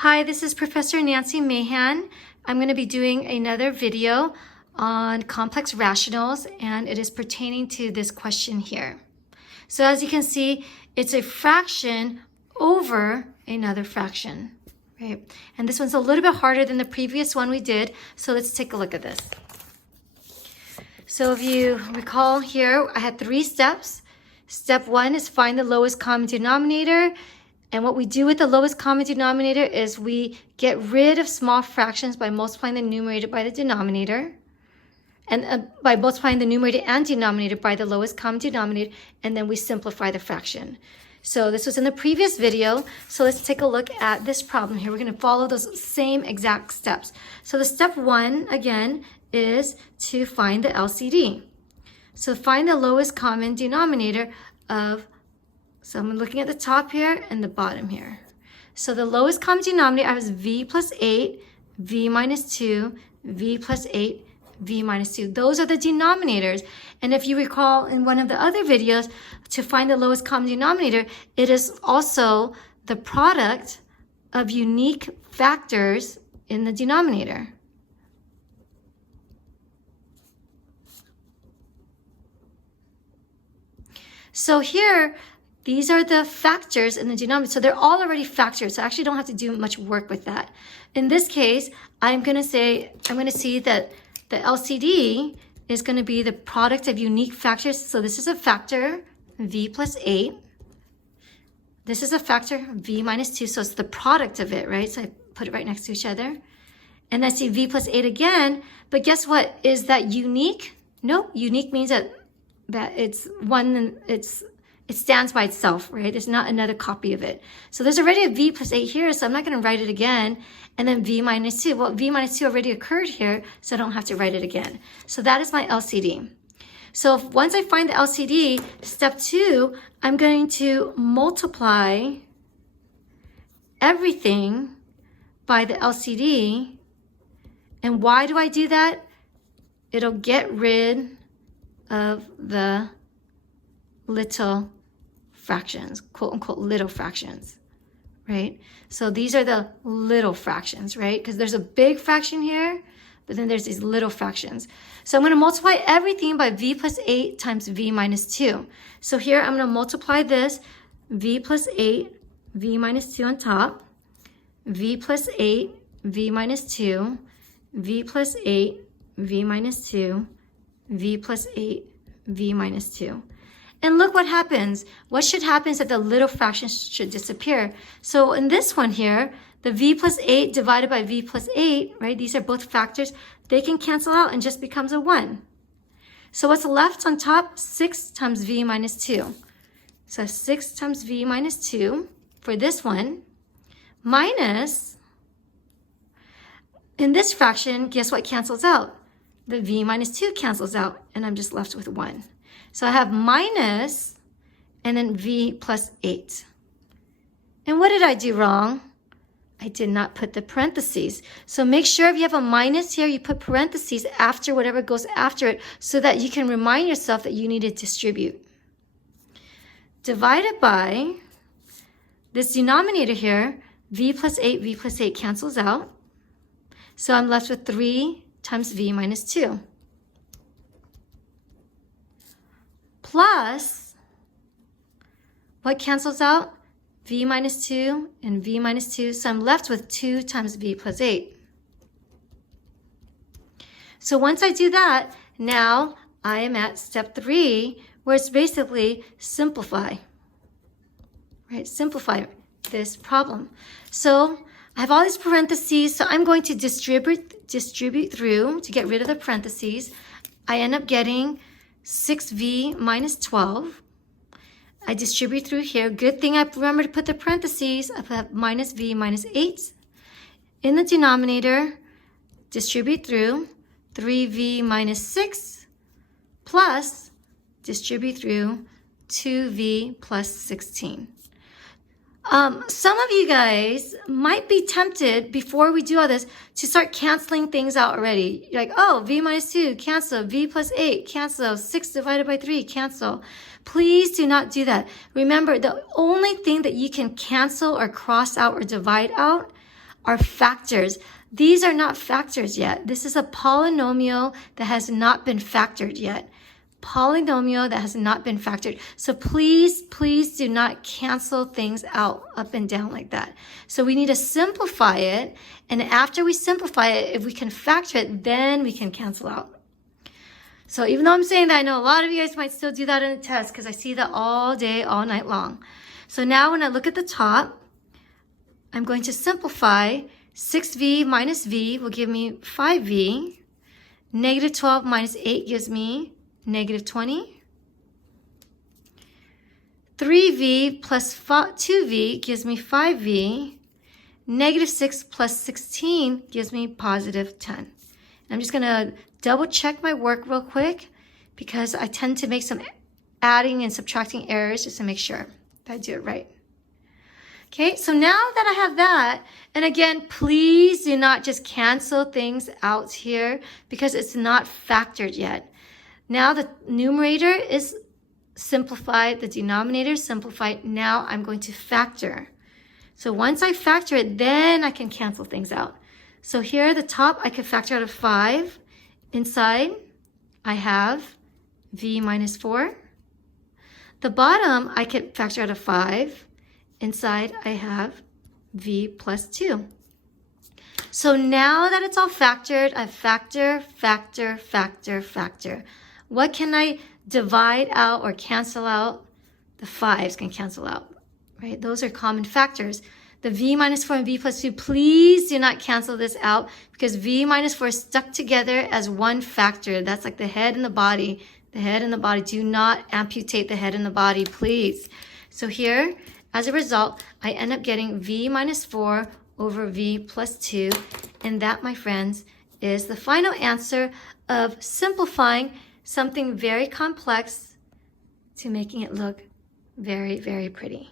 Hi, this is Professor Nancy Mahan. I'm going to be doing another video on complex rationals, and it is pertaining to this question here. So as you can see, it's a fraction over another fraction, right? And this one's a little bit harder than the previous one we did, so let's take a look at this. So if you recall here, I had 3 steps. Step 1 is find the lowest common denominator. And what we do with the lowest common denominator is we get rid of small fractions by multiplying the numerator by the denominator. And by multiplying the numerator and denominator by the lowest common denominator, and then we simplify the fraction. So this was in the previous video. So let's take a look at this problem here. We're going to follow those same exact steps. So the step 1, again, is to find the LCD. So find the lowest common denominator of, so I'm looking at the top here and the bottom here. So the lowest common denominator I have is v plus 8, v minus 2, v plus 8, v minus 2. Those are the denominators. And if you recall in one of the other videos, to find the lowest common denominator, it is also the product of unique factors in the denominator. So here, these are the factors in the denominator. So they're all already factors. So I actually don't have to do much work with that. In this case, I'm going to see that the LCD is going to be the product of unique factors. So this is a factor, v plus 8. This is a factor, v minus 2. So it's the product of it, right? So I put it right next to each other. And I see v plus 8 again. But guess what? Is that unique? No, unique means that it's one, it stands by itself, right? There's not another copy of it. So there's already a v plus 8 here, so I'm not going to write it again. And then v minus 2. Well, v minus 2 already occurred here, so I don't have to write it again. So that is my LCD. So once I find the LCD, step 2, I'm going to multiply everything by the LCD. And why do I do that? It'll get rid of the little fractions, quote unquote little fractions, right? So these are the little fractions, right? Because there's a big fraction here, but then there's these little fractions. So I'm going to multiply everything by v plus 8 times v minus 2. So here I'm going to multiply this, v plus 8, v minus 2 on top, v plus 8, v minus 2, v plus 8, v minus 2, v plus 8, v minus 2. And look what happens. What should happen is that the little fractions should disappear. So in this one here, the v plus 8 divided by v plus 8, right? These are both factors. They can cancel out and just becomes a 1. So what's left on top? 6 times v minus 2. So 6 times v minus 2 for this one, minus, in this fraction, guess what cancels out? The v minus 2 cancels out, and I'm just left with 1. So I have minus, and then v plus 8. And what did I do wrong? I did not put the parentheses. So make sure if you have a minus here, you put parentheses after whatever goes after it so that you can remind yourself that you need to distribute. Divided by this denominator here, v plus 8 cancels out. So I'm left with 3 times v minus 2. Plus, what cancels out? V minus 2 and v minus 2. So I'm left with 2 times v plus 8. So once I do that, now I am at step 3, where it's basically simplify. Right? Simplify this problem. So I have all these parentheses, so I'm going to distribute through to get rid of the parentheses. I end up getting 6v minus 12. I distribute through here. Good thing I remember to put the parentheses. I put minus v minus 8. In the denominator, distribute through 3v minus 6 plus distribute through 2v plus 16. Some of you guys might be tempted before we do all this to start canceling things out already. You're like, oh, v minus 2, cancel. V plus 8, cancel. 6 divided by 3, cancel. Please do not do that. Remember, the only thing that you can cancel or cross out or divide out are factors. These are not factors yet. This is a polynomial that has not been factored yet. Polynomial that has not been factored. So please, please do not cancel things out up and down like that. So we need to simplify it. And after we simplify it, if we can factor it, then we can cancel out. So even though I'm saying that, I know a lot of you guys might still do that in a test because I see that all day, all night long. So now when I look at the top, I'm going to simplify. 6v minus v will give me 5v. Negative 12 minus 8 gives me negative 20. 3v plus 2v gives me 5v. Negative 6 plus 16 gives me positive 10. And I'm just going to double check my work real quick because I tend to make some adding and subtracting errors just to make sure that I do it right. Okay, so now that I have that, and again, please do not just cancel things out here because it's not factored yet. Now the numerator is simplified, the denominator is simplified. Now I'm going to factor. So once I factor it, then I can cancel things out. So here at the top, I can factor out of 5. Inside, I have v minus 4. The bottom, I can factor out of 5. Inside, I have v plus 2. So now that it's all factored, I factor, factor, factor, factor. What can I divide out or cancel out? The 5s can cancel out, right? Those are common factors. The v minus 4 and v plus 2, please do not cancel this out because v minus 4 is stuck together as one factor. That's like the head and the body. The head and the body. Do not amputate the head and the body, please. So here, as a result, I end up getting v minus 4 over v plus 2. And that, my friends, is the final answer of simplifying something very complex to making it look very, very pretty.